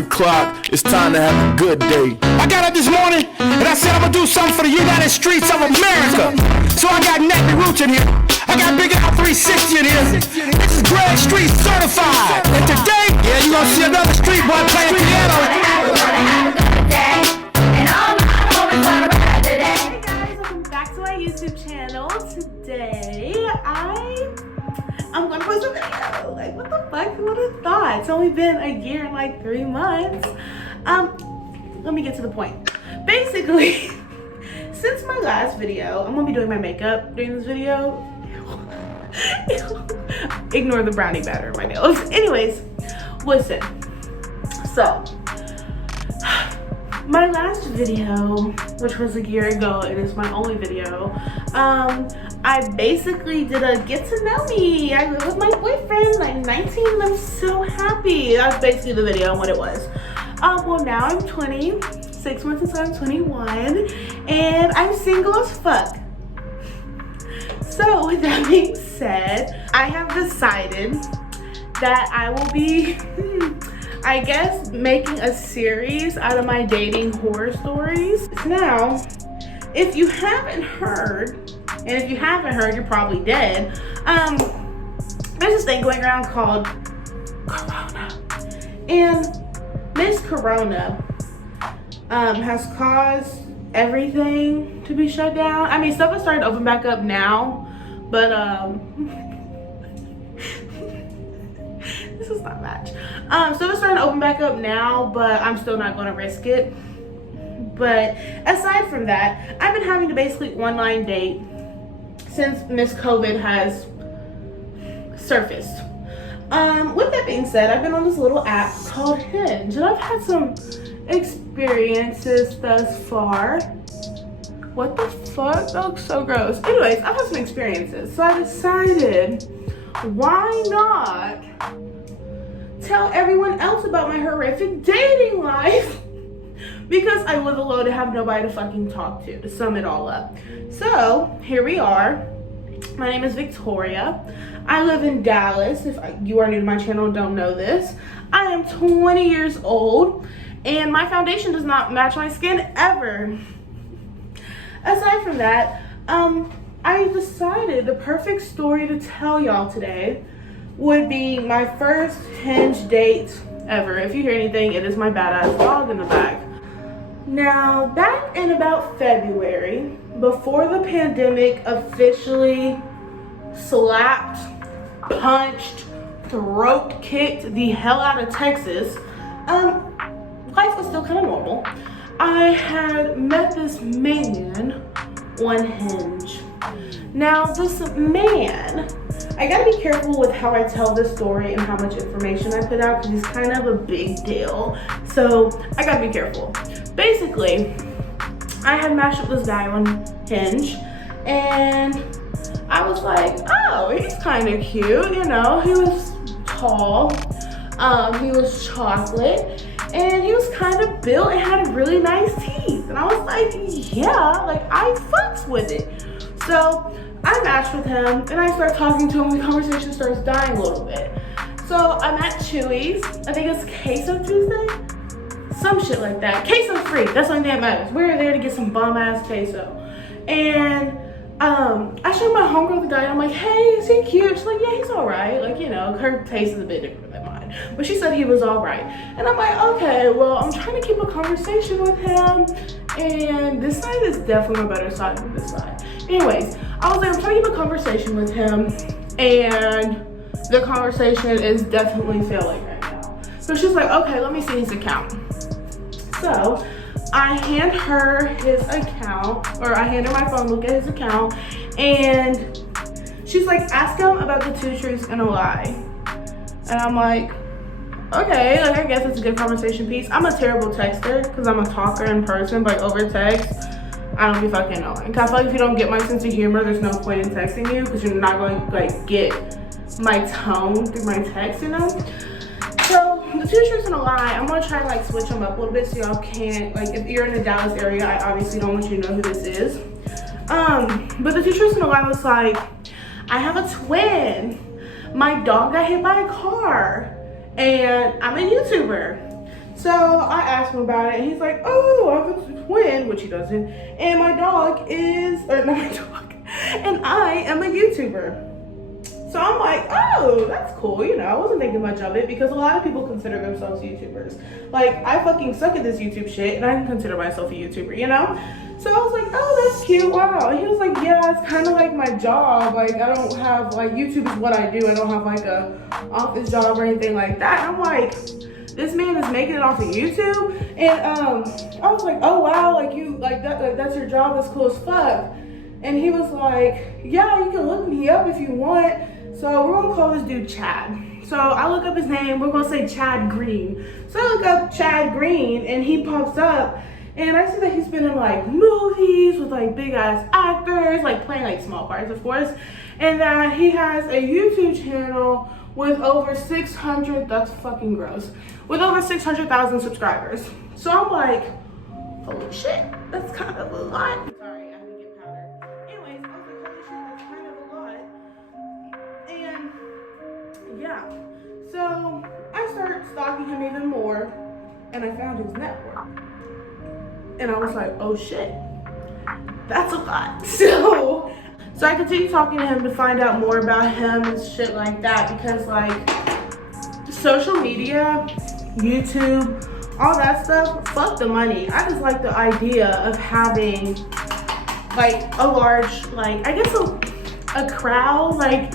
O'clock, it's time to have a good day. I got up this morning and I said I'm gonna do something for the United Streets of America. So I got Nappy Roots in here. I got Big Al 360 in here. This is Greg Street certified. And today, yeah, you gonna see another street boy playing piano. Hey guys, welcome back to my YouTube channel. Today, I'm gonna post a video. Like, what the fuck? Who would have thought? It's only been a year and like 3 months. Let me get to the point. Basically, since my last video, I'm gonna be doing my makeup during this video. Ignore the brownie batter in my nails. Anyways, listen. So, my last video, which was a year ago, it is my only video. I basically did a get to know me. I live with my boyfriend, like 19, and I'm so happy. That's basically the video and what it was. Well, now I'm 20, 6 months until I'm 21, and I'm single as fuck. So with that being said, I have decided that I will be, I guess, making a series out of my dating horror stories. Now, if you haven't heard, and if you haven't heard, you're probably dead. There's this thing going around called Corona. And this Corona has caused everything to be shut down. I mean, stuff is starting to open back up now, but this is not match. Stuff is starting to open back up now, but I'm still not going to risk it. But aside from that, I've been having to basically online date since Miss COVID has surfaced. With that being said, I've been on this little app called Hinge, and I've had some experiences thus far. What the fuck? That looks so gross. Anyways, I've had some experiences, so I decided, why not tell everyone else about my horrific dating life? Because I live alone and have nobody to fucking talk to sum it all up. So, here we are. My name is Victoria. I live in Dallas. If you are new to my channel and don't know this, I am 20 years old and my foundation does not match my skin ever. Aside from that, I decided the perfect story to tell y'all today would be my first Hinge date ever. If you hear anything, it is my badass dog in the back. Now, back in about February, before the pandemic officially slapped, punched, throat kicked the hell out of Texas, life was still kind of normal. I had met this man on Hinge. Now, this man, I gotta be careful with how I tell this story and how much information I put out because he's kind of a big deal. So I gotta be careful. Basically, I had matched with this guy on Hinge and I was like, oh, he's kind of cute, you know. He was tall, he was chocolate, and he was kind of built and had really nice teeth. And I was like, yeah, like I fucks with it. So I matched with him and I start talking to him. The conversation starts dying a little bit. So I'm at Chewy's. I think it's Queso Tuesday. Some shit like that. Queso free. That's the only thing that matters. We're there to get some bum ass queso. And I showed my homegirl the guy. And I'm like, hey, is he cute? She's like, yeah, he's all right. Like, you know, her taste is a bit different than mine. But she said he was all right. And I'm like, okay, well, I'm trying to keep a conversation with him. And this side is definitely my better side than this side. Anyways, I was like, I'm trying to keep a conversation with him. And the conversation is definitely failing right now. So she's like, okay, let me see his account. So I hand her his account, or I hand her my phone, look at his account, and she's like, ask him about the 2 truths and a lie. And I'm like, okay, like I guess it's a good conversation piece. I'm a terrible texter because I'm a talker in person, but over text, I don't be fucking knowing. Cause I feel like if you don't get my sense of humor, there's no point in texting you because you're not going to like get my tone through my text, you know? So the 2 truths and a lie, I'm gonna try to like switch them up a little bit so y'all can't, like if you're in the Dallas area, I obviously don't want you to know who this is. But the 2 truths and a lie was like, I have a twin. My dog got hit by a car and I'm a YouTuber. So I asked him about it, and he's like, oh, I have a twin, which he doesn't, and my dog is, or not my dog, and I am a YouTuber. So I'm like, oh, that's cool. You know, I wasn't thinking much of it because a lot of people consider themselves YouTubers. Like, I fucking suck at this YouTube shit, and I can consider myself a YouTuber, you know? So I was like, oh, that's cute, wow. And he was like, yeah, it's kind of like my job. Like, I don't have, like, YouTube is what I do. I don't have, like, a office job or anything like that. And I'm like, this man is making it off of YouTube? And I was like, oh, wow, like, you, like that's your job, that's cool as fuck. And he was like, yeah, you can look me up if you want. So we're gonna call this dude Chad. So I look up his name, we're gonna say Chad Green. So I look up Chad Green and he pops up and I see that he's been in like movies with like big ass actors, like playing like small parts of course. And that he has a YouTube channel with over 600, that's fucking gross, with over 600,000 subscribers. So I'm like, holy shit, that's kind of a lot. Sorry, I had to get powder. Anyways, I was like, holy shit, that's kind of a lot. And yeah, so I started stalking him even more and I found his network. And I was like, oh shit, that's a lot. So I continued talking to him to find out more about him and shit like that because like social media, YouTube, all that stuff, fuck the money. I just like the idea of having like a large, like I guess a crowd. Like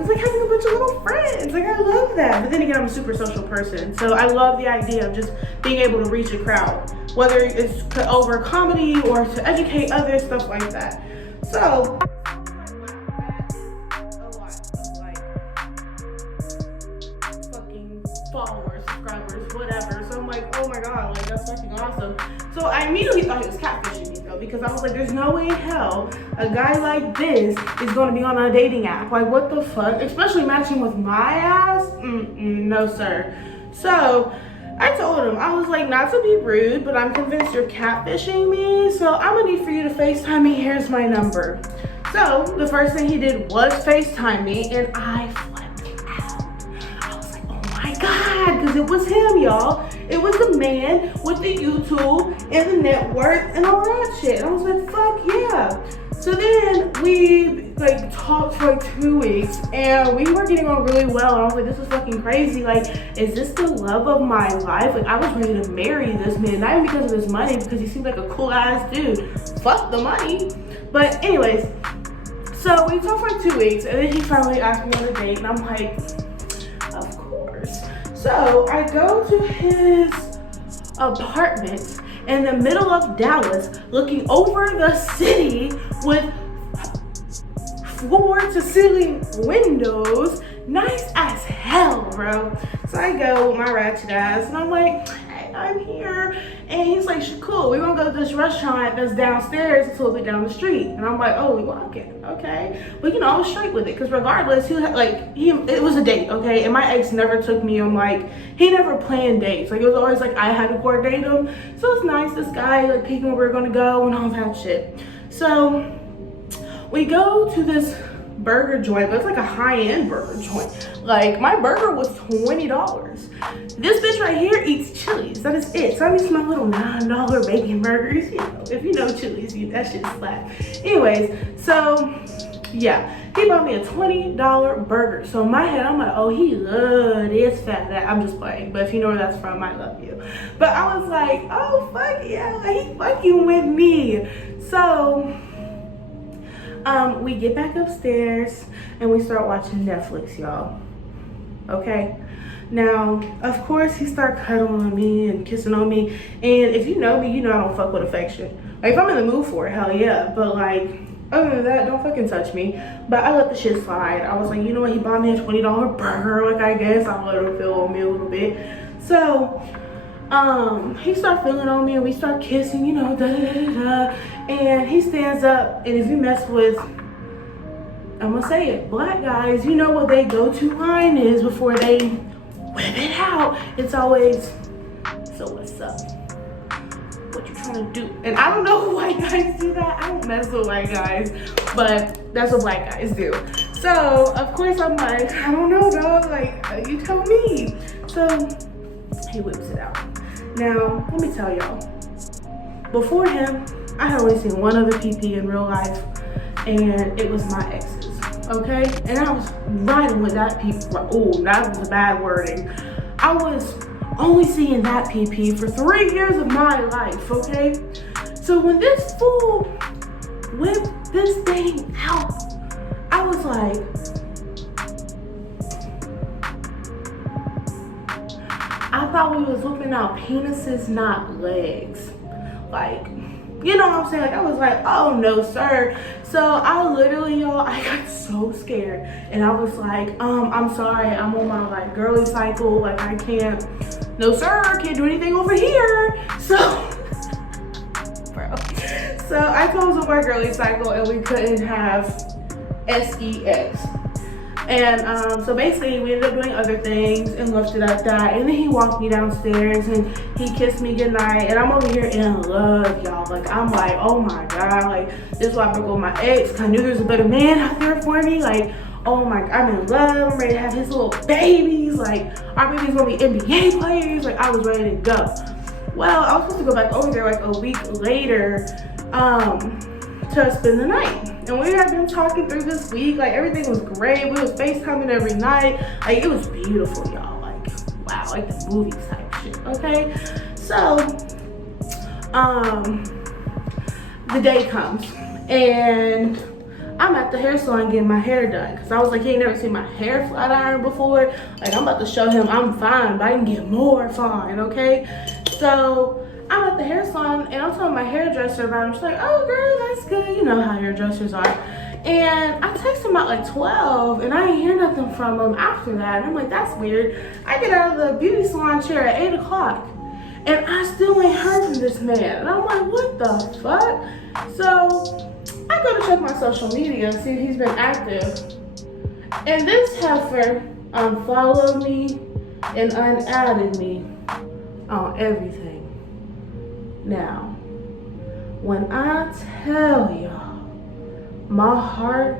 it's like having a bunch of little friends. Like I love that. But then again, I'm a super social person. So I love the idea of just being able to reach a crowd, whether it's over comedy or to educate others, stuff like that. So fucking followers, subscribers, whatever. So I'm like, oh my god, like that's fucking awesome. So I immediately thought he was catfishing me though, because I was like, there's no way in hell a guy like this is gonna be on a dating app. Like what the fuck? Especially matching with my ass? No sir. So I told him, I was like, not to be rude, but I'm convinced you're catfishing me. So I'm gonna need for you to FaceTime me. Here's my number. So the first thing he did was FaceTime me and I flipped out. I was like, oh my God, because it was him, y'all. It was the man with the YouTube and the net worth and all that shit. I was like, fuck yeah. So then we like talked for like 2 weeks and we were getting on really well. And I was like, this is fucking crazy. Like, is this the love of my life? Like, I was ready to marry this man, not even because of his money, because he seemed like a cool ass dude. Fuck the money. But anyways, so we talked for like 2 weeks and then he finally asked me on a date and I'm like, of course. So I go to his apartment in the middle of Dallas, looking over the city with floor to ceiling windows, nice as hell, bro. So I go with my ratchet ass and I'm like, hey, I'm here. And he's like, cool, we're gonna go to this restaurant that's downstairs, it's a little bit down the street. And I'm like, oh, we walking, okay. But you know, I was straight with it, because regardless, it was a date, okay? And my ex never took me on, like, he never planned dates. Like, it was always like, I had to coordinate him. So it's nice, this guy, like, picking where we're gonna go and all that shit. So we go to this burger joint, but it's like a high-end burger joint. Like, my burger was $20. This bitch right here eats Chili's. That is it. So I'm using my little $9 bacon burgers. You know, if you know Chili's, that shit slap. Anyways, so yeah, he bought me a $20 burger. So in my head, I'm like, oh, he loves this fat. I'm just playing, but if you know where that's from, I love you. But I was like, oh fuck yeah, like, he fucking with me. So we get back upstairs and we start watching Netflix, y'all. Okay. Now, of course, he started cuddling on me and kissing on me. And if you know me, you know I don't fuck with affection. Like, if I'm in the mood for it, hell yeah. But like, other than that, don't fucking touch me. But I let the shit slide. I was like, you know what? He bought me a $20 burger. Like, I guess I'll let him feel on me a little bit. So he started feeling on me and we start kissing, you know, and he stands up, and if you mess with, I'm gonna say it, black guys, you know what they go-to line is before they whip it out. It's always, so what's up? What you trying to do? And I don't know if white guys do that. I don't mess with white guys, but that's what black guys do. So of course I'm like, I don't know, dog, like, you tell me. So he whips it out. Now, let me tell y'all, before him, I had only seen one other PP in real life, and it was my ex's, okay? And I was riding with that PP, oh, that was a bad wording. I was only seeing that PP for 3 years of my life, okay? So when this fool whipped this thing out, I was like, I thought we was whipping out penises, not legs. Like, you know what I'm saying? Like, I was like, oh no, sir. So I literally, y'all, I got so scared. And I was like, I'm sorry, I'm on my like girly cycle. Like, I can't, no sir, I can't do anything over here. So, bro. So I told him on my girly cycle and we couldn't have sex. And so basically we ended up doing other things and left it at that. And then he walked me downstairs and he kissed me goodnight. And I'm over here in love, y'all. Like, I'm like, oh my God, like, this is why I broke up with my ex. I knew there was a better man out there for me. Like, oh my God, I'm in love. I'm ready to have his little babies. Like, our babies gonna be NBA players. Like, I was ready to go. Well, I was supposed to go back over there like a week later to spend the night. And we had been talking through this week. Like, everything was great. We was FaceTiming every night. Like, it was beautiful, y'all. Like, wow, like the movie type shit, okay? So, the day comes and I'm at the hair salon getting my hair done. Cause I was like, he ain't never seen my hair flat iron before. Like, I'm about to show him I'm fine, but I can get more fine, okay? So, I'm at the hair salon and I'm telling my hairdresser about it. She's like, oh girl, that's good. You know how hairdressers are. And I text him at like 12 and I didn't hear nothing from him after that. And I'm like, that's weird. I get out of the beauty salon chair at 8 o'clock and I still ain't heard from this man. And I'm like, what the fuck? So I go to check my social media and see if he's been active. And this heifer unfollowed me and unadded me on everything. Now, when I tell y'all, my heart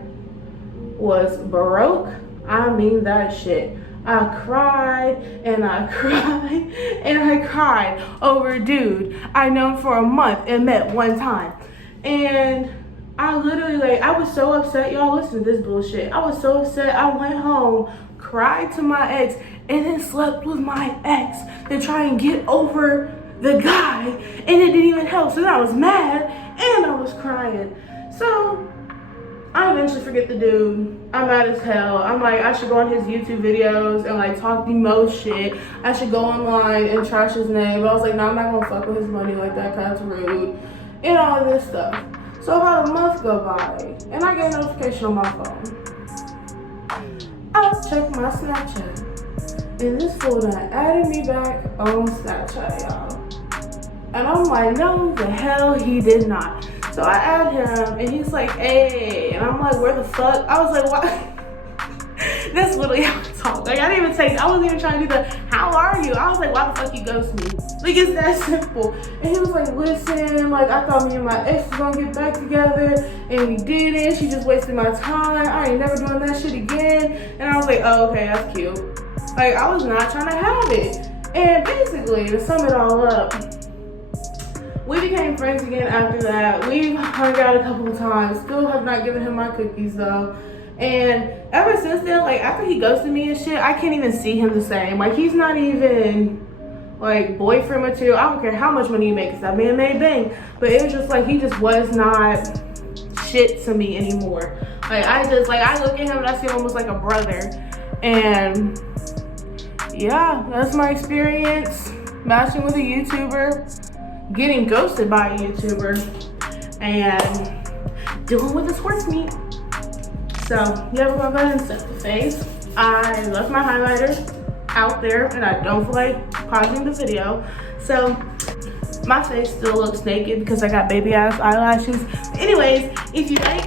was broke, I mean that shit. I cried and I cried and I cried over a dude I known for a month and met one time. And I literally, like, I was so upset, y'all. Listen to this bullshit. I was so upset. I went home, cried to my ex, and then slept with my ex to try and get over the guy, and it didn't even help. So then I was mad and I was crying. So I eventually forget the dude. I'm mad as hell. I'm like, I should go on his YouTube videos and like talk the most shit. I should go online and trash his name. But I was like, no, I'm not gonna fuck with his money like that, cause that's rude. And all of this stuff. So about a month go by and I get a notification on my phone. I check my Snapchat and this fool done added me back on Snapchat, y'all. And I'm like, no, the hell he did not. So I add him and he's like, hey. And I'm like, where the fuck? I was like, what? That's literally how I talk. Like, I didn't even say, I wasn't even trying to do the, how are you? I was like, why the fuck you ghost me? Like, it's that simple. And he was like, listen, like, I thought me and my ex was gonna get back together and we didn't. She just wasted my time. I ain't never doing that shit again. And I was like, oh, okay, that's cute. Like, I was not trying to have it. And basically, to sum it all up, we became friends again after that. We've hung out a couple of times. Still have not given him my cookies though. And ever since then, like, after he ghosted me and shit, I can't even see him the same. Like, he's not even like boyfriend material. I don't care how much money you make, cause that man made bang. But it was just like, he just was not shit to me anymore. Like, I look at him and I see him almost like a brother. And yeah, that's my experience matching with a YouTuber, getting ghosted by a YouTuber, and dealing with this horse meat. So yeah, we're gonna go ahead and set the face. I left my highlighter out there and I don't feel like pausing the video. So my face still looks naked because I got baby ass eyelashes. Anyways, if you like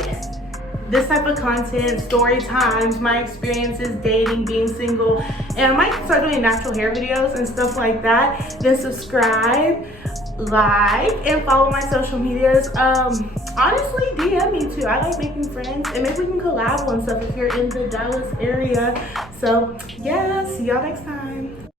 this type of content, story times, my experiences dating, being single, and I might start doing natural hair videos and stuff like that, then subscribe, like, and follow my social medias. Honestly, DM me too. I like making friends, and maybe we can collab on stuff if you're in the Dallas area. So yeah, see y'all next time.